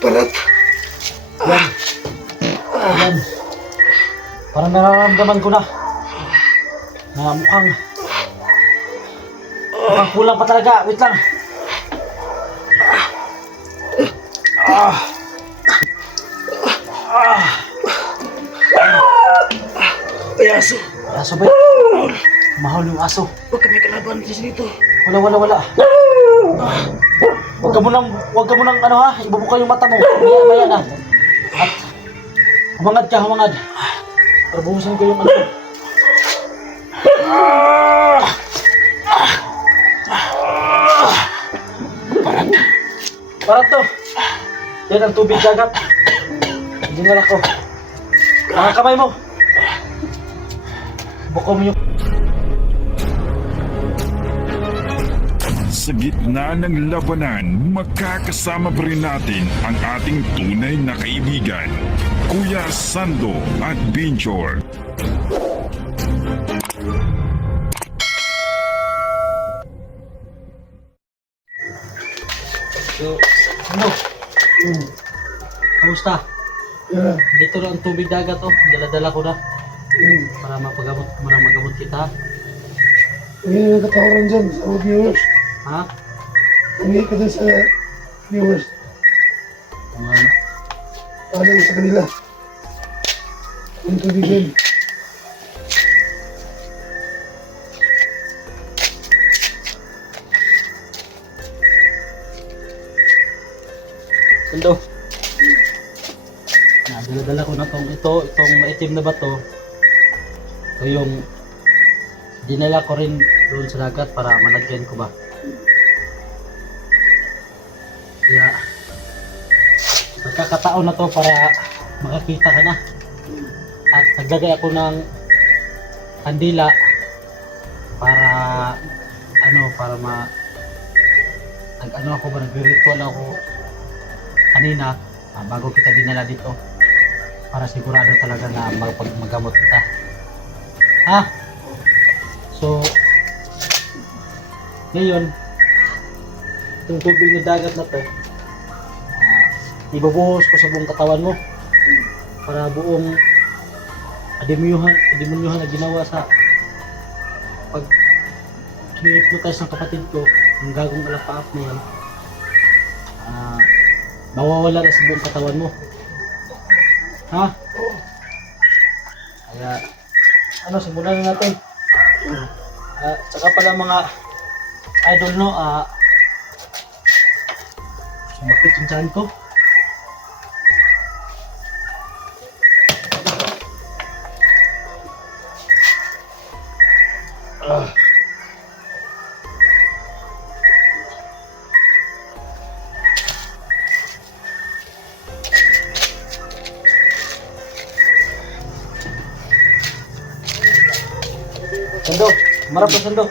Parat. Yan. Yan. Parang nararamdaman ko na mukhang kulang pa talaga. Wait lang. Ay, aso. Aso ba? Mahal yung aso. Huwag kami kalaban dito. Wala. Huwag ka munang ano ha, ibubuka yung mata mo. Maya na. At humangad ka. Para buhusin ko yung ano. Parat to. Yan ang tubig dagat. Hindi na ako. Mga kamay mo. Buka mo yung... Sa gitna ng labanan, makakasama pa rin natin ang ating tunay na kaibigan, Kuya Sando at Binjor. So, ano? Kamusta? Dito na ang tubig dagat oh. Dala-dala ko na. Para magamot kita. May katawaran dyan sa mga viewers. Ha? Hindi ka dyan sa viewers. Mga Paano mo sa kanila? Ang tubig din. Sando. Dala-dala ko na itong maitim na bato. Ito yung dinala ko rin doon sa dagat para malagyan ko ba. Kaya magkakataon na to para makakita ka na. At naglagay ako ng kandila para nag-ritual ako kanina bago kita dinala dito para sigurado talaga na magamot kita. Ha? So, ngayon, itong tubig na dagat na to, ibubuhos ko sa buong katawan mo para buong demonyohan na ginawa sa pag hypnotize ng kapatid ko, ang gagong alapaap na yan, mawawala na sa buong katawan mo. Ha? Kaya, simulan na natin. Tsaka pala mga idol no, sumakit yung tiyan ko. Sando, marap na Sando.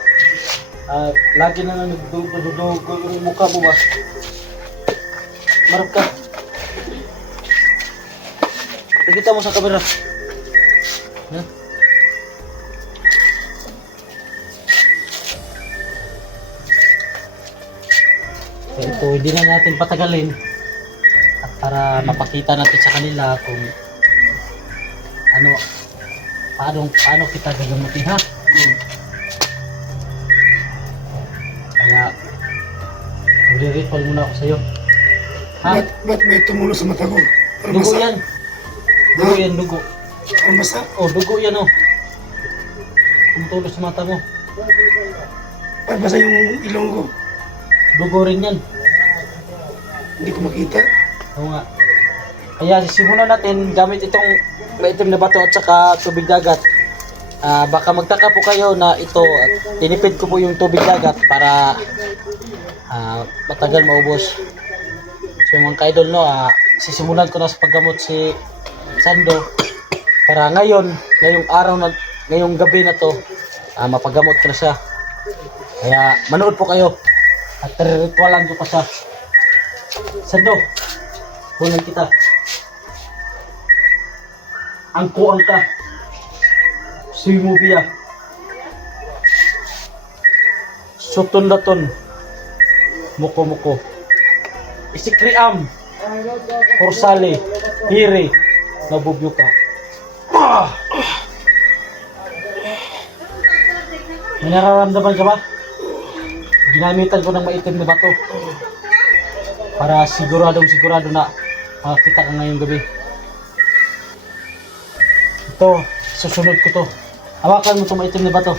Lagi na nagdudugo yung mukha mo ba? Marap ka. Tigita mo sa kamera. Ha? Ito, hindi na natin patagalin. At para mapakita natin sa kanila kung paano kita gagamutin ha? Kaya magre-ritual muna ako sa'yo. Ha? Ba't may tumulo sa mata ko? Parang Dugo basa. yan. Dugo yan, dugo. Parang basa. Oh, dugo yan oh. Tumutulo sa mata mo. Parang basa yung ilong ko. Dugo rin yan. Hindi ko makita. Oo nga. Kaya sisimulan natin gamit itong maitim na bato at saka tubig dagat. Baka magtaka po kayo na ito tinipid ko po yung tubig dagat para matagal maubos. So mga ka-idol no, sisimulan ko na sa paggamot si Sando para ngayong gabi na to mapagamot ko na siya. Kaya manood po kayo at ritualan ko pa siya. Sando, hunan kita. Angko ka. Suimo biya. Soton daton. Muko. Isikriam. Korsali, Hiri, Nabubyuka. May nararamdaman ka ba? Ginamitan ko ng maitim na bato para sigurado na makakita ka ngayong gabi. Ito, susunod ko to. Hawakan mo itong maitim na bato.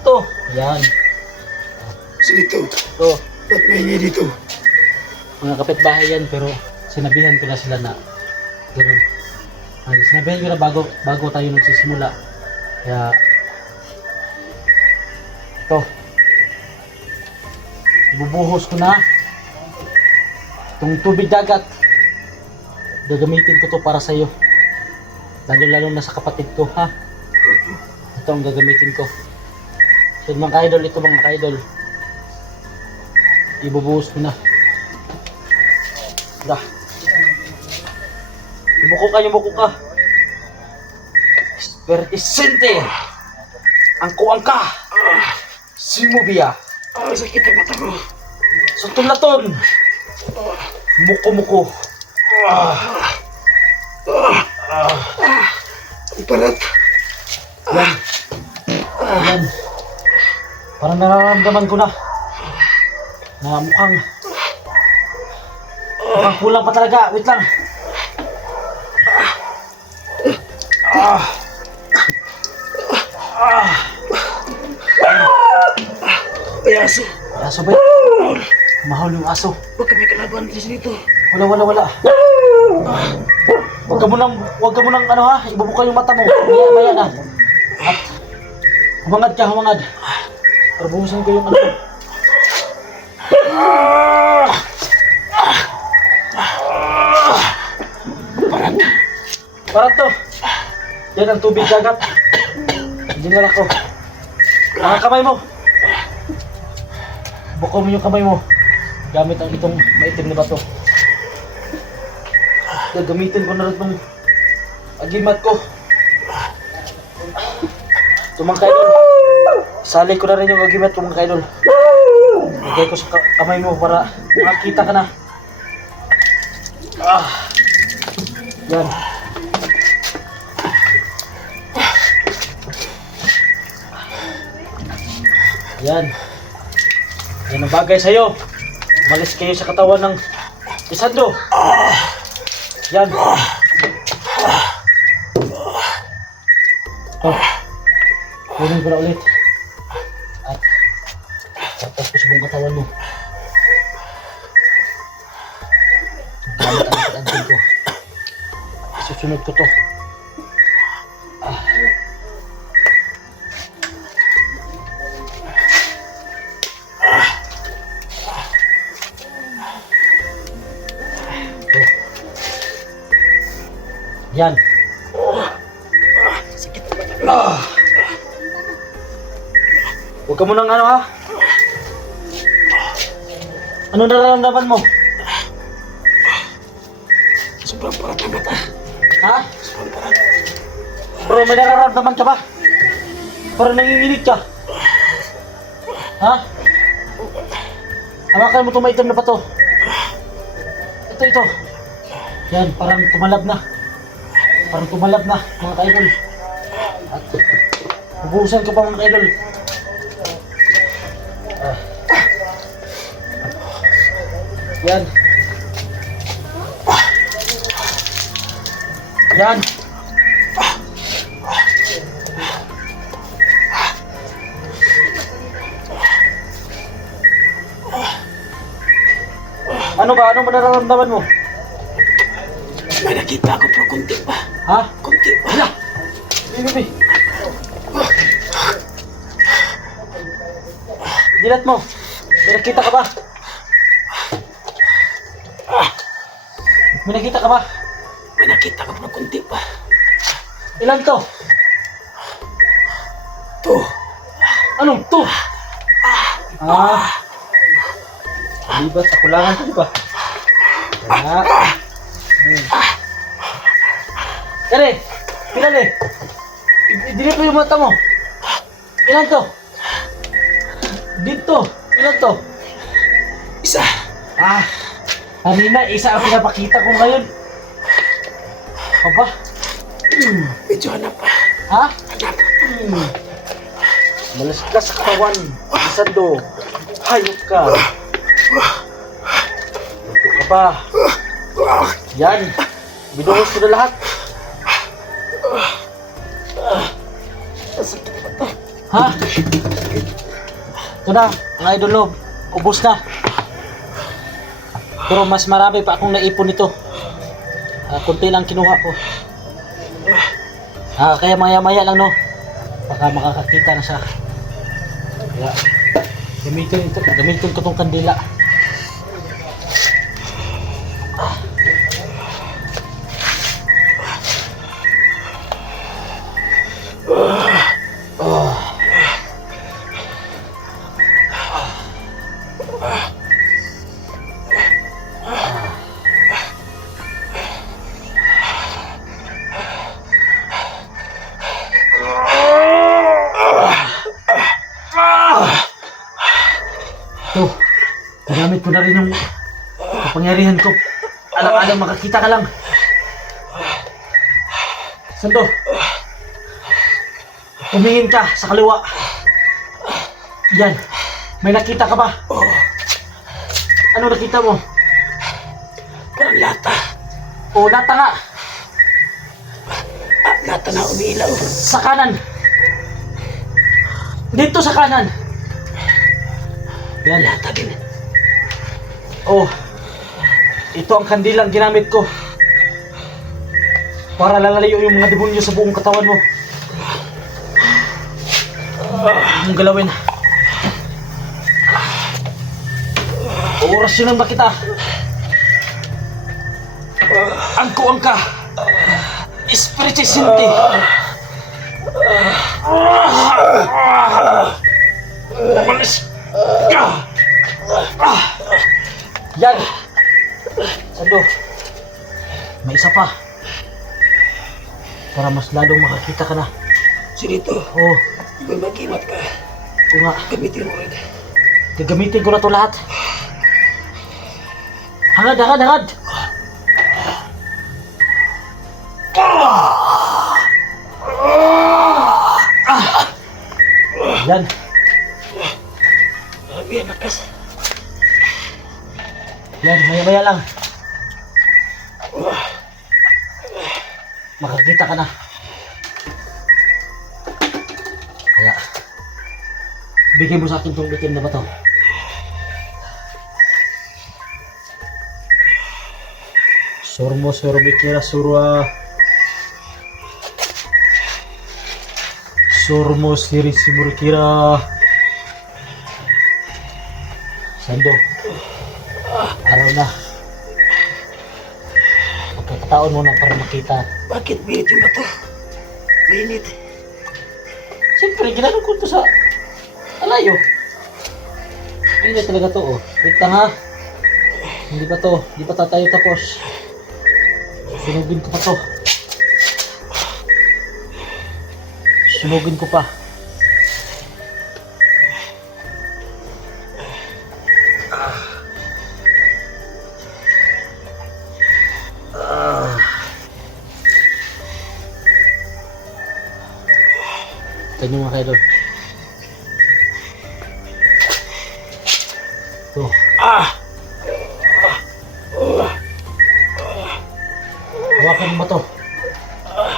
Ito. Yan. Sige to. Ito. Ba't may dito? Mga kapitbahay yan, pero sinabihan ko na sila na gano'n. Sinabihan ko na bago tayo nagsisimula. Kaya ito, ibubuhos ko na itong tubig dagat. Gagamitin ko to para sa iyo, lalo na sa kapatid ko, ha. Ito ang gagamitin ko. So mga ka-idol, ito mga ka-idol, ibubuhos ko na. Yumuko ka. Vertisente ang kuwang ka. Simubia. Sakit ang mata ko. Sutulaton. Muko. Ang parat. Yan. Parang nararamdaman ko na mukhang kulang pa talaga. Wait lang. Ay, aso. Aso ba? Mahal yung aso. Huwag kami kalaban dito. Wala. Huwag ka munang ano ha, ibubuka yung mata mo. Maya na. At humangad. Para buhusan ko yung ano. Parat to. Yan ang tubig dagat. Dinala ko. Mga kamay mo. Buko mo yung kamay mo gamit ang itong maitim na bato. Gagamitin ko na rin itong agimat ko. Ito mga kaidol, sali ko na rin yung agimat ko mga kaidol. Lagay ko sa kamay mo para makakita ka na. Yan. Yan ang bagay sa'yo. Malis kayo sa katawan ng Isandro. Yan. Kunin ko na ulit. At tapos ko sa buong katawan mo. Gamit ang pag-antin ko. Susunod ko to. Yan. Sakit. Huwag ka munang ano ha. Ano nararamdaman mo? Sobrang parat ang mata. Ha? Sobrang parat. Bro, may nararamdaman ka ba? Parang nanginginig ka. Ha? Hawakan mo itong maitim na bato. Ito. Yan, parang tumalab na. Mga kaidol. At bubuhusan ko pa mga kaidol. Yan. Ano ba nararamdaman mo? May nakita ako pero kunti pa. Ha? Kunti pa. Hala! Bibi! Dilat mo! May nakita ka ba? May nakita ka ba? May nakita ako pero kunti pa. Ilan to? To. Anong to? Libat, kakulangan ko ba? Kaya. Kare, ilan eh? Dili po yung mata mo. Ilan to? Dito. Ilan to? Isa. Kanina, isa ang pinapakita ko ngayon. Aba? Medyo hanap pa. Ha? Hanap. Malas ka sa katawan. Sando. Hayop ka. Ito ka ba? Yan. Binuhos ko na lahat. Ha? Ito na, mga idol love. Ubus na. Pero mas marami pa akong naipon nito. Kunti lang kinuha ko. Kaya maya-maya lang, no? Baka makakakita na siya. Kaya, gamitin ko tong kandila. Ito, gamit ko na rin yung kapangyarihan ko. Alang-alang makakita ka lang. Sando, tumingin ka sa kaliwa. Yan, may nakita ka ba? Ano nakita mo? Parang lata. O, lata nga. Lata na umiilaw. Sa kanan. Dito sa kanan. Yan. Lata din. Oh, ito ang kandilang ginamit ko para lalayo yung mga demonyo sa buong katawan mo. Ang galawin. Orasyonan ba kita? Angko ka. Espiritu Santo. Umalis ka. Yan. Sando. May isa pa. Para mas lalong makakita ka na. Sinito, Oh, may mag-imat ka. ito nga. Gamitin mo rin. Gagamitin ko na to lahat. Hangad, hangad, hangad! Yan. Grabe, lakas. Yan, maya-maya lang. Makakita ka na. Kaya, bigay mo sa akin itong itim na bato. Surmo, surbikira, surwa. Surmo, siri, simurikira. Sando. Araw na. Magkakataon mo na para makita. Bakit bilit yung bato? Mainit. Siyempre, ginanong ko ito sa alayo. Hindi talaga to, oh. Wait lang, ha? Hindi pa to. Hindi pa tayo tapos. Sunugin ko pa to. Sunugin ko pa. Ito nyo mga kaidol. Ito. Hawakan mo ba to?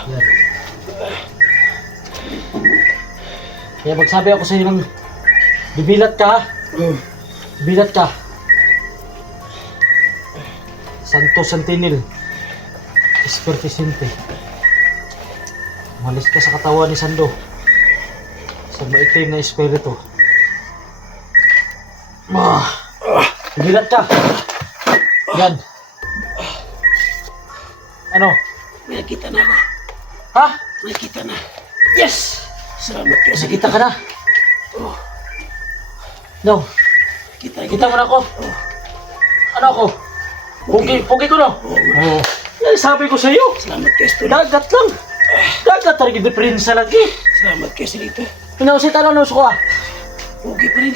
Yan. Kaya magsabi ako sa inyo ng bibilat ka, ha? Bibilat ka. Santo Santinil. Espiritu Santo. Malis ka sa katawan ni Sando. Sa maitim na espiritu. Bibilat ka. Yan. Ano? May nakita na ako. Ha? May nakita na. Yes! Salamat ka. Nakita ka na? No. Kita mo na ako. Ano ako? Pugi ko no? Oo. Eh, sabi ko sa iyo. Salamat ka, Stone. Dagat lang. Dagat talaga diferensya lagi. Salamat ka, Sinito. Pinausit ano nus ko ah. Pugi pa rin.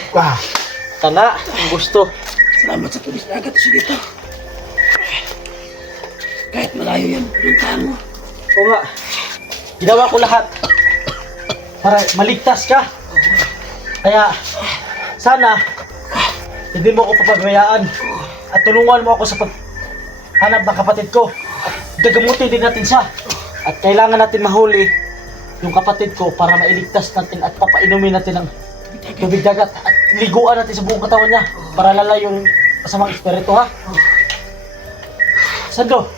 Tala, ang gusto. Salamat sa tulis na agad, Sinito. Pinuntahan mo. Oo nga. Ginawa ko lahat para maligtas ka. Kaya, sana, hindi mo ako papabayaan. At tulungan mo ako sa paghanap ng kapatid ko. At gagamutin din natin siya. At kailangan natin mahuli yung kapatid ko para mailigtas natin at papainumin natin ng tubig dagat. At liguan natin sa buong katawan niya para lalayo yung masamang espiritu, ha? Sandro,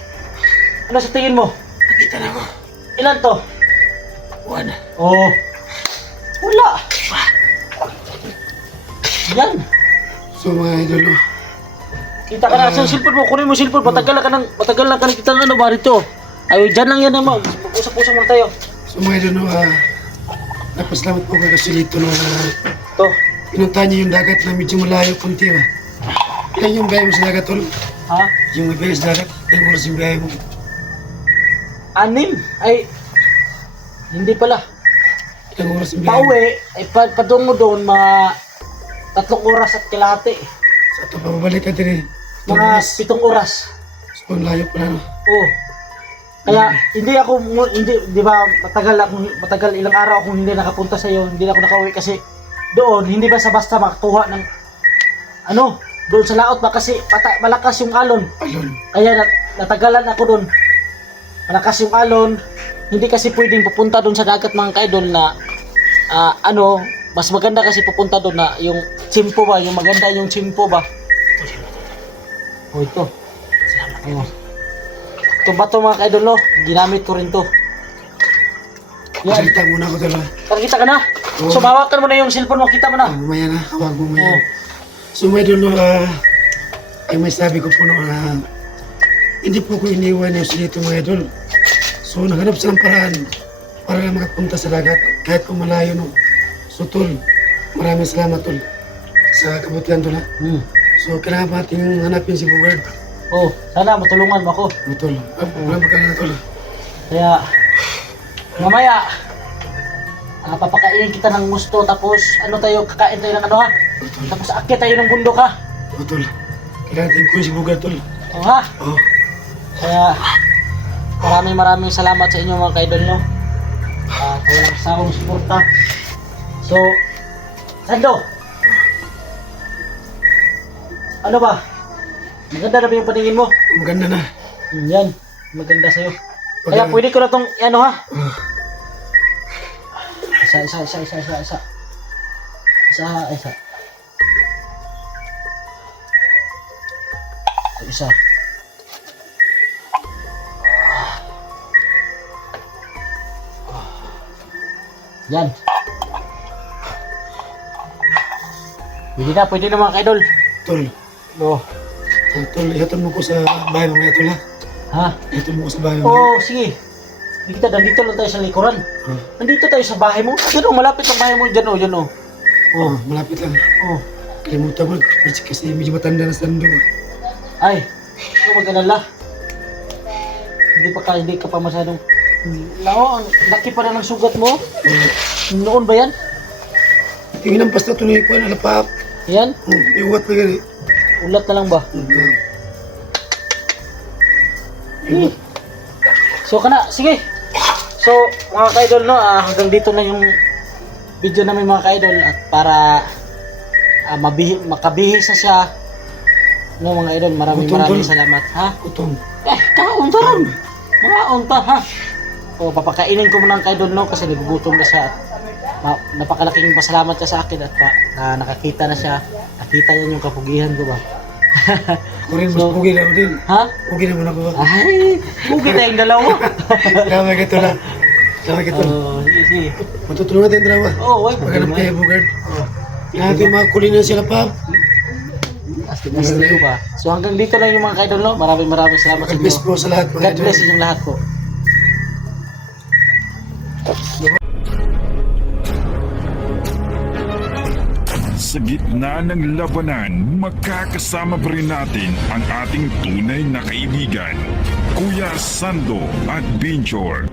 ano sa tingin mo? Nakita na ko. Ilan to? 1. Oh. Wala. Yan. So mga idol, no? Kita ka na sa cellphone mo. Kunin mo yung cellphone. Matagal lang ka na kitang ano ba rito. Ay, dyan lang yan naman. Mag-usap-usap muna tayo. So mga idol, no? Napasalamat po kayo kasi dito, no? To. Pinuntahan niyo yung dagat na medyo malayo kunti, ba? Ilan yung biyahe mo sa dagat, tol? Ha? Yung biyahe sa dagat, ilang oras yung biyahe mo? 6? Ay, hindi pala. Ilang oras yung biyahe mo? Pauwi, ay padungo doon, mga 3 oras at kalahati. Sa ito, pababalik ka din eh. Mga 7 oras. So, ang layo pala, no? Oo. Kaya hindi di ba matagal ilang araw akong hindi nakapunta sa iyo, hindi na ako nakauwi kasi doon hindi ba sa basta makakuha ng ano, doon sa laot ba kasi malakas yung alon. Alon. Kaya natagalan ako doon. Malakas yung alon. Hindi kasi pwedeng pupunta doon sa dagat mga kaidol na ano, mas maganda kasi pupunta doon na yung chimpo ba, yung maganda yung chimpo ba. Oh, ito. Salamat. Oh. Ito ba ito mga kaidol, no? Ginamit ko rin to. Yan. Salita muna ako, tol. Nakikita ka na? Oo. So, hawakan mo na yung cellphone mo. Kita mo na. Mamaya na, hawag mo maya. Oo. So mga idol, no, ay may sabi ko po, no, hindi po ko iniwan yung dito mga idol. So naghanap silang paraan para lang makapunta sa dagat kahit kung malayo, no. So tol, maraming salamat, tol, sa kabutihan, tol, ha. So kailangan pa natin hanapin si Bugard. Oh, sana matulungan mo ako. Tol, wala magkala na, tol. Kaya, mamaya, papakainin kita ng gusto, tapos ano tayo, kakain tayo ng ano ha? Tapos akit tayo ng bundok ha? Tol, kailangan natin kunin si Bugard, tol. Oo ha? Oh, Kaya, maraming salamat sa inyo mga kaidol no. Walang sawang suporta. So, Sando, ano ba? Maganda na ba yung paningin mo? maganda na. Yan, maganda sa'yo. Kaya pwede ko na tong, ano ha? Isa. Isa. Yan. Pwede na mga kaidol. Tol, Oh. tol, ihatol mo ko sa bahay mamaya, tol, ha. Ha? Ihatol mo ko sa bahay mamaya. Oh, sige. Nandito lang tayo sa likuran. Nandito tayo sa bahay mo. Diyan malapit ang bahay mo. Diyan oh. Oh, malapit lang. Oh. Kalimutan mo, kasi medyo matanda na sa Sando. Ay, huwag mag-alala. Hindi ka pa masyadong... Lao, ang laki pa na ng sugat mo. Noon ba yan? Tingin ang pasta tuloy ko, nalapap. Yan? Iwat pa gani. Ulat na lang ba? So, sige. So, mga ka-idol, no, hanggang dito na yung video namin mga ka-idol at para makabihis na siya. No, mga idol, maraming salamat. Ha? Utong. Kaon pa rin. Kaon pa, ha? O, papakainin ko muna ang ka-idol, no, kasi nagugutom na siya. Napakalaking pasalamat siya sa akin at nakakita na siya. Nakita niya yung kapugihan ko ba? Ako rin, mas pugi na ako din. Ha? Pugi naman ako ba? Ay, pugi tayong dalawa. Kama ka ito na. Kama ka ito. Sige. Matutulungan natin dalawa. Why? Paghanap kayo, Bugard. Natin mga kulina sila, Pap. Astig ko ba? So hanggang dito lang yung mga kaidol, no? Maraming salamat sa God bless inyo. po sa lahat, mga God idol. bless inyong lahat po. Sa gitna ng labanan, magkakasama pa rin natin ang ating tunay na kaibigan, Kuya Sando at Binchor.